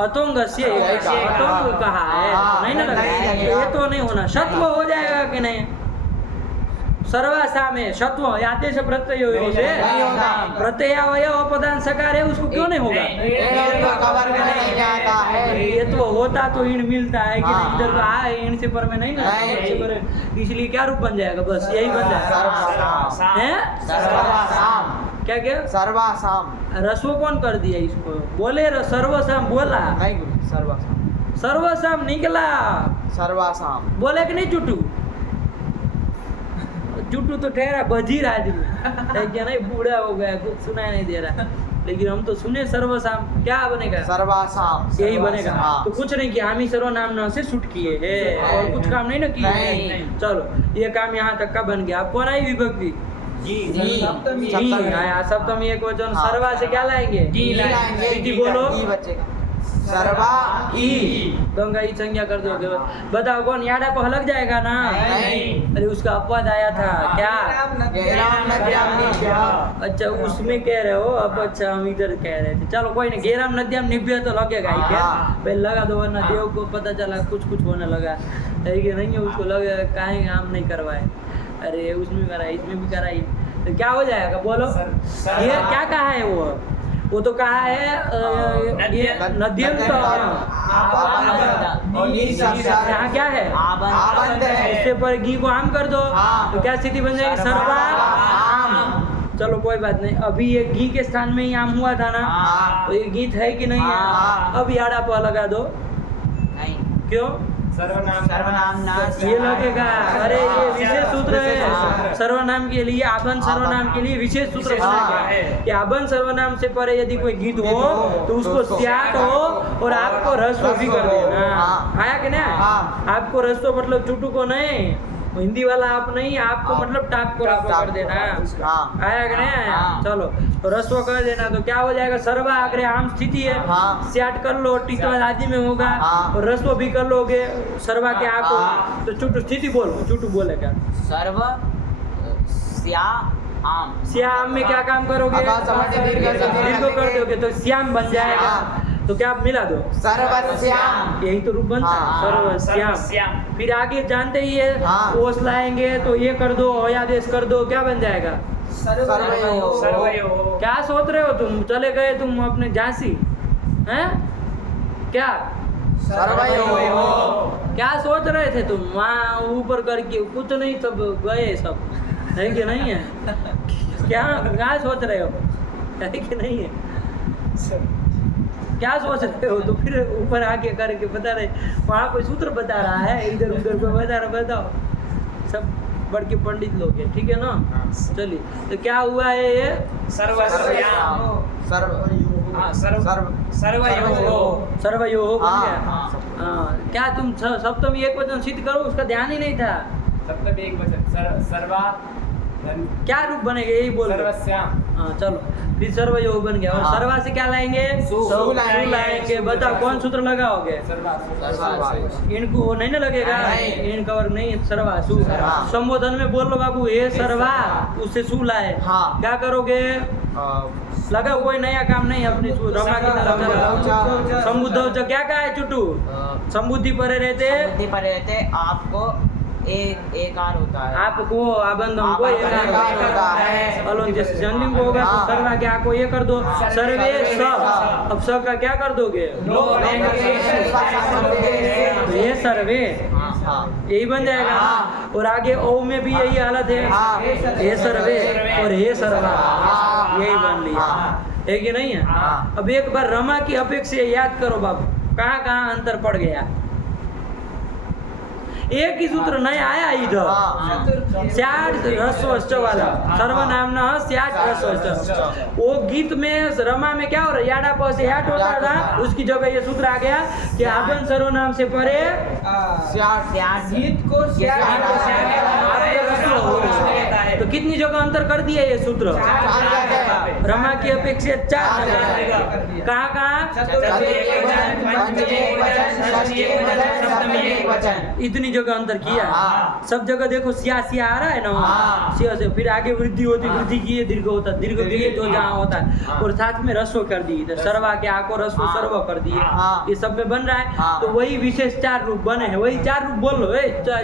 अतोंगस्य अतोंग कहा है, हाँ, नहीं ना नहीं लगेगा? लगेगा। ये तो नहीं होना। शत्व हो जाएगा कि नहीं? सर्वासा में शत्व आते से प्रत्यय से नहीं होगा। प्रत्ययावय अपदान सकार है, उसको क्यों नहीं होगा? कवर में नहीं आता है। ये तो होता तो इन मिलता है कि नहीं? इधर तो आ है, इन से पर में नहीं ना, नहीं। से पर है। इसलिए क्या रूप बन जाएगा? बस यही बन जाएगा। हैं? सर्वासाम। क्या क्या? सर्वासाम रसो कौन कर दिया इसको? बोले सर्वसाम बोला, नहीं गुरु, सर्वासाम सर्वसाम निकला। सर्वासाम बोले कि नहीं चुटू? चुटू तो ठहरा बजीर आदमी है क्या? नहीं, बूढ़ा हो गया, कुछ सुनाई नहीं दे रहा। लेकिन हम तो सुने सर्वसाम, क्या बनेगा? सर्वासाम यही बनेगा। हाँ। तो कुछ नहीं किया, हम ही सर्वनाम न से शूट किए है, और कुछ काम नहीं ना किए। नहीं। चलो ये काम यहाँ तक का बन गया। अब कौन आई विभक्ति? जी जी आया। सप्तमी एक वचन। हाँ। सर्वा से क्या लाएंगे? जी लाएंगे। जी बोलो। ई बचेगा। सर्वा ई गंगा ई संज्ञा कर दोगे। बताओ कौन? याडा को लग जाएगा ना? नहीं। अरे उसका अपवाद आया था क्या? गेराम नद्याम निभ्य। अच्छा उसमें कह रहे हो अब। अच्छा हम इधर कह रहे थे। चलो कोई नहीं, गेराम नद्याम निभ्य तो लगेगा ही क्या? हाँ। पहले लगा दो, वरना देव को पता चला कुछ होने लगा है कि नहीं है, उसको लगे काहे काम नहीं करवाए। अरे उसमें कराई, इसमें भी कराई, तो क्या हो जाएगा? बोलो। ये क्या कहा है? वो तो कहा है ये नद्यम। तो यहाँ क्या है? आबंध है। इससे पर घी को आम कर दो, हाँ। तो क्या स्थिति बन जाएगी? सर्वा आम। चलो कोई बात नहीं। अभी ये घी के स्थान में ही आम हुआ था ना, हाँ। तो ये गीत है कि नहीं है? हाँ। अब याडा पर लगा दो। नहीं। क्यों? सर्वनाम ना ये लगेगा। अरे ये विशेष सूत्र है हाँ। सर्वनाम के लिए। आबन सर्वनाम के लिए विशेष सूत्र विशेष बनेगा है। कि आबन सर्वनाम से परे यदि कोई गीत हो तो उसको स्यात हो और आपको रस्व भी कर देना। हाँ। आया कि नहीं? हाँ। आपको रस्व मतलब चुटू को नहीं, हिंदी वाला आप नहीं, आपको हाँ। मतलब टाप को रस्व कर देना है। हाँ। आया कि नहीं आया? हाँ। चलो तो रस्व कर देना, तो क्या हो जाएगा? सर्वा अग्रे आम स्थिति है, हाँ। स्याट कर लो, टिटवा आदि में होगा, हाँ। और रस्व भी कर लोगे सर्वा के आ को, हाँ। तो चुटू स्थिति बोलो, चुटू बोलेगा। सर्व श्याम। श्याम में क्या काम करोगे? आकाश समाधि दीर्घ कर दोगे तो श्याम बन जाएगा। तो क्या आप मिला दो? सर्वश्याम। यही तो रूप बनता है, हाँ। सर्वश्याम। फिर आगे जानते ही है, हाँ। ओस लाएंगे तो ये कर दो, अयादेश कर दो, क्या बन जाएगा? सर्वयोः। क्या सोच रहे हो तुम? चले गए तुम अपने झांसी हैं? क्या सर्वयोः। क्या सोच रहे थे तुम वहाँ ऊपर करके? कुछ नहीं, सब गए, सब है कि नहीं है? क्या सोच रहे हो? है कि नहीं है? क्या सोच रहे हो? तो फिर ऊपर आके करके बता रहे, वहाँ कोई सूत्र बता रहा है, इधर उधर को बता रहा, बताओ। सब बड़ के पंडित लोग हैं, ठीक है ना? चलिए, तो क्या हुआ है ये? सर्वश्याम। सर्वयोः बन हाँ, गया। हाँ। हाँ, क्या तुम सप्तमी एक वचन सिद्ध करो, उसका ध्यान ही नहीं था। सप्तमी एक वचन सर्वा क्या रूप बनेगा यही बोल रहे हो। सर्वश्याम। हाँ चलो, फिर सर्वयोग बन गया। और हाँ। सर्वा से क्या लाएंगे? सु लाएंगे। बताओ कौन सूत्र लगाओगे? इनको वो नहीं ना लगेगा, नहीं। इनका वर्ग नहीं है, सर्वा सु। हाँ। संबोधन में बोल लो बाबू, हे सर्वा, उससे सु लाए। हाँ। क्या करोगे? लगा कोई नया काम नहीं, अपनी रमा की तरफ चला। संबुद्ध क्या कहा है चुटू? संबुद्धि परे रहते, बुद्धि पर रहते आपको एकार होता है। आपको आबंधम को आबंधम एकार होता है। अलोन जैसे जनलिंग को होगा तो हाँ। सर्वा क्या को ये कर दो, सर्वे स। अब स का क्या कर दोगे? तो ये सर्वे, यही बन जाएगा। हाँ। और आगे ओ में भी यही हालत है, हाँ। हे सर्वे और हे सर्वा, हाँ। यही बन लिया, हाँ। है कि नहीं है? हाँ। अब एक बार रमा की अपेक्षा याद करो बाबू, कहाँ कहाँ अंतर पड़ गया। एक ही सूत्र नहीं आया इधर, स्याट ह्रस्व वाला, सर्वनामना स्याट ह्रस्व। वो गीत में रमा में क्या हो रहा है? याडा प से याट होता था, उसकी जगह ये सूत्र आ गया कि आबन सर्वनाम से परे गीत को तो कितनी जगह अंतर कर दिया ये सूत्र? रमा की अपेक्षा 4 जगह। कहाँ कहाँ? इतनी जगह अंतर किया। हाँ। सब जगह देखो सिया सिया आ रहा है ना, हाँ। सिया से फिर आगे वृद्धि होती, वृद्धि की दीर्घ होता, दीर्घ की तो जहाँ होता है, और साथ में रस्व कर दी, तो सर्वा के आ को रस्व सर्व कर दिए। हाँ। ये सब में बन रहा है। हाँ। तो वही विशेष 4 रूप बने हैं, वही 4 रूप बोलो,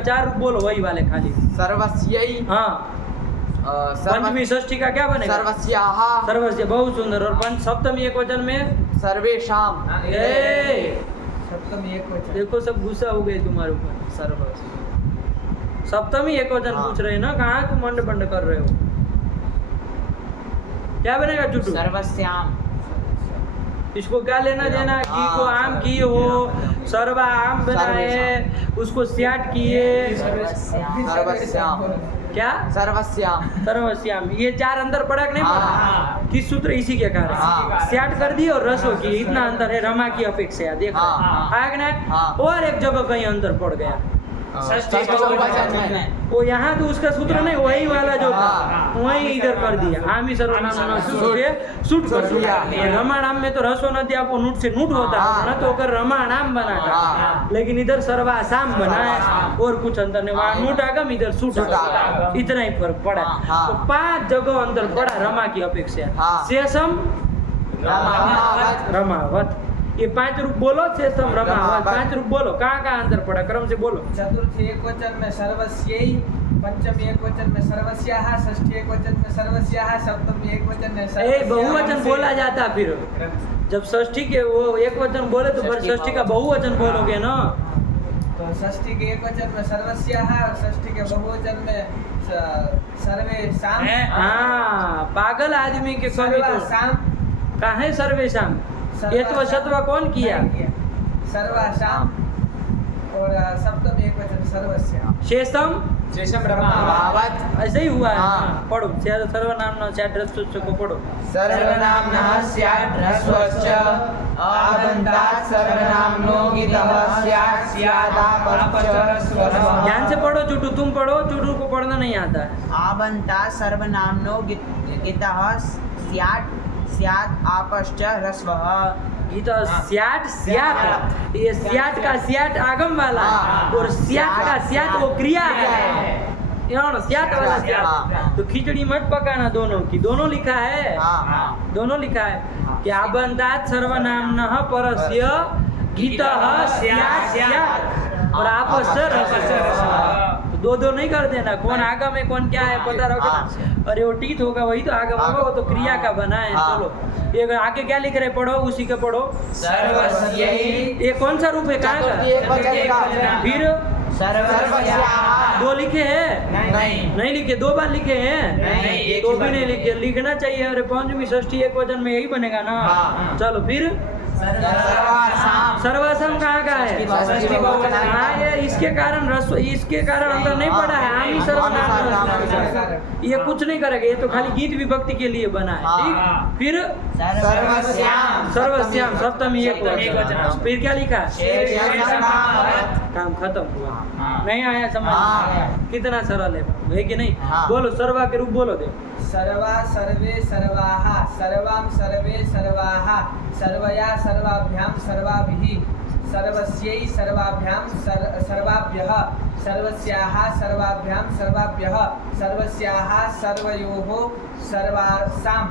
4 रूप बोलो वही वाले खाली। सर्वस्यै हाँ, पंचमी षष्ठी का क्या बनेगा? सर्वस्याः सर्वस्य, बहुत सुंदर। और सप्तमी एक वचन में सर्वेषां सप्तमी एक वचन। देखो सब गुस्सा हो गए तुम्हारे ऊपर। सप्तमी एक वचन हाँ। पूछ रहे हैं ना, कहाँ तुम मंड बंड कर रहे हो? क्या बनेगा चुटू? सर्वस्याम। इसको क्या लेना देना? की को आम किए हो, सर्वा आम बनाए, उसको स्याट किए, सर्वस्याम। क्या? सर्वस्याम। सर्वश्याम। ये 4 अंतर पड़ा कि नहीं पड़ा? हाँ। किस सूत्र? इसी के कारण हाँ। स्याट कर दी और रसो की, इतना अंतर है रमा की अपेक्षा। देखो हाँ। है कि नहीं? हाँ। और एक जगह कहीं अंतर पड़ गया, वचन में वो यहाँ तो उसका सूत्र नहीं, वही वाला जो था हाँ। वही इधर कर दिया। आमी सर्वनाम सूट कर दिया। रमाणाम में तो रसो नदी आपको नूट से नूट होता है ना, तो अगर रमाणाम बना था, हाँ। लेकिन इधर सर्वासाम बना है, हाँ। और कुछ अंतर नहीं। वहाँ नूट आगम, इधर सूट आगम, इतना ही फर्क पड़ा। हाँ। तो 5 जगह अंतर पड़ा रमा की अपेक्षा। हाँ। शेषम रमावत। रमावत, ये 5 रूप बोलो। शेषम रमावत, 5 रूप बोलो। कहाँ कहाँ अंतर पड़ा? क्रम से बोलो। चतुर्थी एक वचन में सर्वस्यै, पंचमी एक वचन में सर्वस्याः, षष्ठी एक वचन में सर्वस्याः, सप्तमी एक वचन में बहुवचन बोला जाता। फिर जब षष्ठी के वो एक वचन बोले तो फिर षष्ठी का बहुवचन बोलोगे ना। तो षष्ठी के एक वचन में सर्वस्याः और षष्ठी के बहुवचन में सर्वेषां। हाँ, पागल आदमी के कवि तो कहाँ है सर्वेशाम? एत्व शत्व कौन किया? सर्वासाम। और सप्तमी एक वचन सर्वस्याम। शेषम शेषम रमावत ऐसे ही हुआ है। हाँ। हाँ, पढ़ो सर्वनाम स्यात् ह्रस्वस्य को पढ़ो। सर्वनाम्नः स्यात् ह्रस्वश्च आबन्धात् सर्वनाम्नो गितः स्यात् स्यादापश्च ह्रस्वः। ध्यान से पढ़ो चुटू, तुम पढ़ो, चुटू को पढ़ना नहीं आता है। आबन्धात् सर्वनाम्नो गितः स्यात् स्यात् आपश्च ह्रस्वः। ये तो स्याट स्याट, ये स्याट का स्याट आगम वाला है और स्याट का स्याट वो क्रिया है। स्याट वाला स्याट। तो खिचड़ी मत पकाना दोनों की, दोनों लिखा है, दोनों लिखा है कि आबन्धात् सर्वनाम्नः परस्य गीतः स्यात् स्यात् और आपश्च ह्रस्वः। तो दो नहीं कर देना, कौन आगम है कौन क्या है पता रखना। अरे वो टीथ होगा वही तो आगम होगा, वो तो क्रिया का बना है। चलो ये आगे क्या लिख रहे पढ़ो, उसी का पढ़ो। ये कौन सा रूप है, कहाँ का? फिर दो लिखे हैं? नहीं लिखे, दो बार लिखे हैं तो भी नहीं लिखे, लिखना चाहिए। अरे पंचमी षष्ठी एक वचन में यही बनेगा ना। चलो फिर सर्वासम कहाँ का है? हाँ, ये इसके कारण इसके कारण अंदर नहीं पड़ा है। आमी सर्वनाम ये कुछ नहीं करेगा, ये तो खाली गीत विभक्ति के लिए बना है। ठीक, फिर सर्वस्याम सप्तमी एक वचन। फिर क्या लिखा? काम खत्म हुआ। नहीं आया समझ? कितना सरल है कि नहीं? बोलो सर्वा के रूप बोलो दे। सर्वा सर्वे सर्वाः सर्वां सर्वे सर्वाः सर्वया सर्वाभ्यां सर्वाभिः सर्वस्यै सर्वाभ्यां सर्वाभ्यः सर्वस्याः सर्वाभ्यां सर्वाभ्यः सर्वस्याः सर्वयोः सर्वासां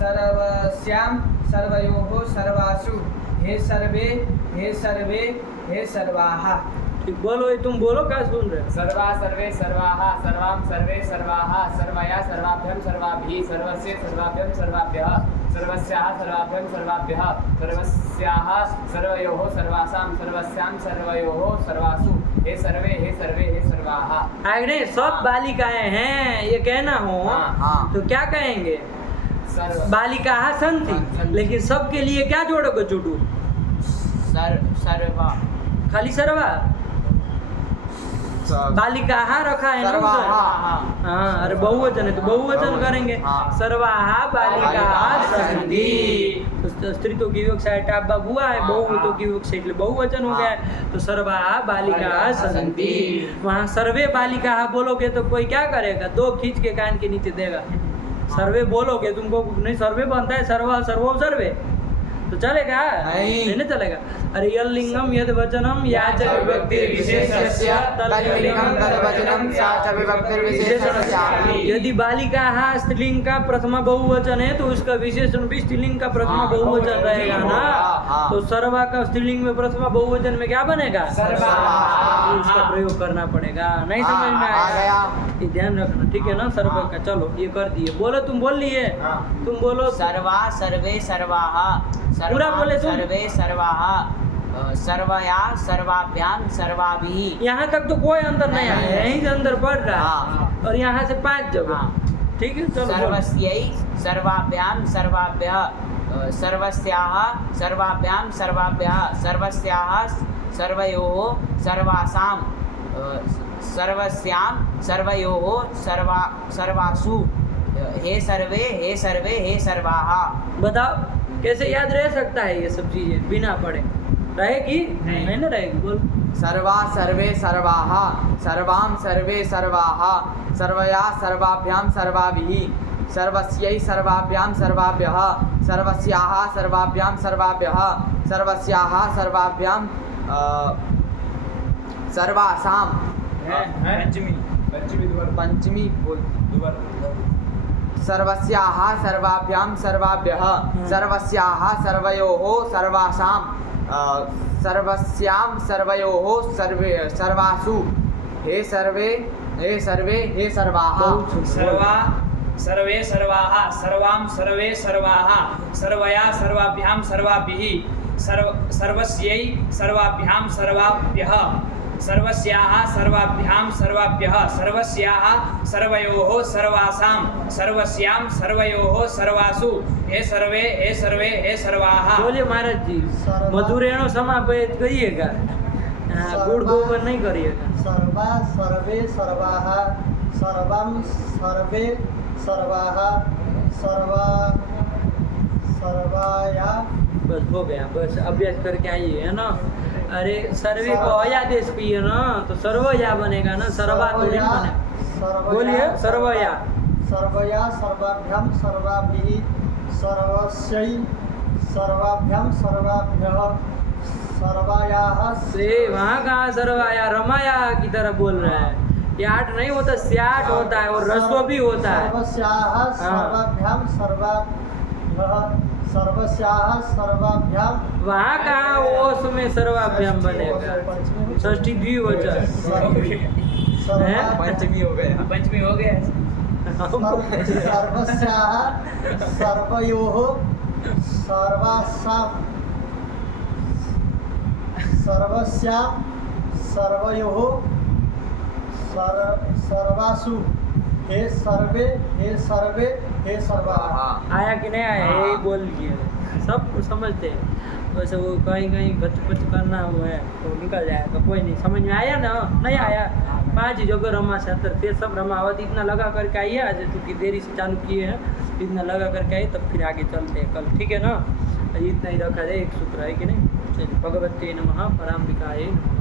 सर्वस्यां सर्वयोः सर्वासु हे सर्वे हे सर्वे हे सर्वाः। ठीक बोलो, ये तुम बोलो क्या सुन रहे हो? सर्वा सर्वे सर्वाः सर्वां सर्वे सर्वाः सर्वया सर्वाभ्यं सर्वाभिः सर्वस्य सर्वाभ्यं सर्वाभ्यः सर्वस्याः सर्वाभ्यं सर्वाभ्यः सर्वस्याः सर्वयोः सर्वासां सर्वस्यां सर्वयोः सर्वासु हे सर्वे हे सर्वाः। अरे सब बालिकाएं हैं ये कहना हो तो क्या कहेंगे? बालिकाः सन्ति, लेकिन सबके लिए क्या जोड़ोगे चुटू? सर्वा खाली सर्वा, बालिकाः रखा है ना। हाँ, अरे बहुवचन है तो बहुवचन करेंगे। सर्वाः बालिकाः सन्ति, तो स्त्रीत्व की विवक्षा है टाप बाब हुआ है, बहुवचन की विवक्षा इसलिए बहुवचन हो गया है। तो सर्वाः बालिकाः सन्ति, वहाँ सर्वे बालिकाः बोलोगे तो कोई क्या करेगा? दो खींच के कान के नीचे देगा। सर्वे बोलोगे तुमको नहीं, सर्वे बनता है सर्वा सर्वो सर्वे, तो चलेगा? नहीं चलेगा। अरे यल्लिंगम यद वचनम या च विभक्ति विशेषस्य तल्लिंगम तद वचनम या च विभक्ति विशेषस्य। यदि बालिकाः स्त्रीलिंग का प्रथमा बहुवचन है तो उसका विशेषण भी स्त्रीलिंग का प्रथमा बहुवचन रहेगा ना। तो सर्वा का स्त्रीलिंग में प्रथमा बहुवचन में क्या बनेगा? उसका प्रयोग करना पड़ेगा। नहीं समझ में आया? ये ध्यान रखना, ठीक है ना? सर्व का चलो ये कर दिए। बोलो, तुम बोल लिए, तुम बोलो। सर्वा सर्वे सर्वाः पूरा बोले तुम। सर्वे सर्वाः सर्वया सर्वाभ्यां सर्वाभिः। यहाँ तक तो कोई अंतर नहीं आया, यहीं से अंदर पड़ रहा है। और यहाँ से 5 जगह, ठीक है? चलो सर्वस्यै सर्वाभ्यां सर्वाभ्यः सर्वस्याः सर्वाभ्यां सर्वाभ्यः सर्वस्याः सर्वयोः सर्वासां सर्वस्यां सर्वयोः सर्वासु हे सर्वे हे सर्वे हे सर्वाः। बताओ कैसे याद रह सकता है ये सब चीजें बिना पढ़े? रहेगी नहीं ना रहेगी? बोल। सर्वा सर्वे सर्वाः सर्वां सर्वे सर्वाः सर्वया सर्वाभ्यां सर्वाभिः सर्वस्यै सर्वाभ्यां सर्वाभ्यः सर्वस्याः सर्वाभ्यां सर्वाभ्यः सर्वस्याः सर्वाभ्यां सर्वासां पंचमी बोल। सर्वस्याः सर्वाभ्यां सर्वाभ्यः सर्वस्याः सर्वयोः सर्वासां सर्वस्यां सर्वयोः सर्वासु हे सर्वे हे सर्वाः। सर्वा सर्वे सर्वाः सर्वां सर्वे सर्वाः सर्वया सर्वाभ्यां सर्वाभिः सर्वस्यै सर्वाभ्यां सर्वाभ्यः सर्वस्याः सर्वाभ्यां सर्वाभ्यः सर्वस्याः सर्वयोः सर्वासां सर्वस्यां सर्वयोः सर्वासु हे सर्वे हे सर्वाः। बोलिए महाराज जी, मधुरेणो समापयित करिएगा। हाँ, गुड़ गोबर नहीं करिएगा। सर्वा सर्वे सर्वाः सर्वं सर्वे सर्वाः सर्वा सर्वाया। बस हो गया, बस अभ्यास करके आइए, है ना। अरे सर्वे को अया देश भी है ना, तो सर्वया बनेगा ना, सर्वा थोड़ी ना बनेगा। बोलिए सर्वया। सर्वया सर्वाभ्याम सर्वाभिः सर्वस्यै सर्वाभ्याम सर्वाभ्यः सर्वायाः। से वहाँ कहाँ सर्वाया, रमाया की तरह बोल रहा है। ये आठ नहीं होता, स्याट होता है और रस्व भी होता है। सर्वस्याः सर्वाभ्याम सर्वाभ्यः सर्वस्याः सर्वाभ्याम। वहाँ कहाँ ओस में सर्वाभ्याम बनेगा, षष्ठी द्विवचन। पंचमी हो गया। पंचमी हो गया। सर्वस्याः सर्वयोः सर्वासां सर्वस्यां सर्वयोः सर्वासु हे सर्वे हे सर्वे हे सर्वाः। आया कि नहीं आया, यही बोल दिए, सब कुछ समझते हैं। वैसे वो कहीं कहीं गचपच करना हुआ है तो निकल जाएगा, कोई नहीं। समझ में आया ना, नहीं आया 5 जगह रमा से अंतर, फिर सब रमावत इतना लगा करके आइए। आज क्योंकि देरी से चालू किए हैं, इतना लगा करके आइए, तब फिर आगे चलते हैं कल, ठीक है ना। इतना ही रखा जाए, एक सूत्र है कि नहीं। चलिए, भगवते नमः, पराम्बिकायै नमः।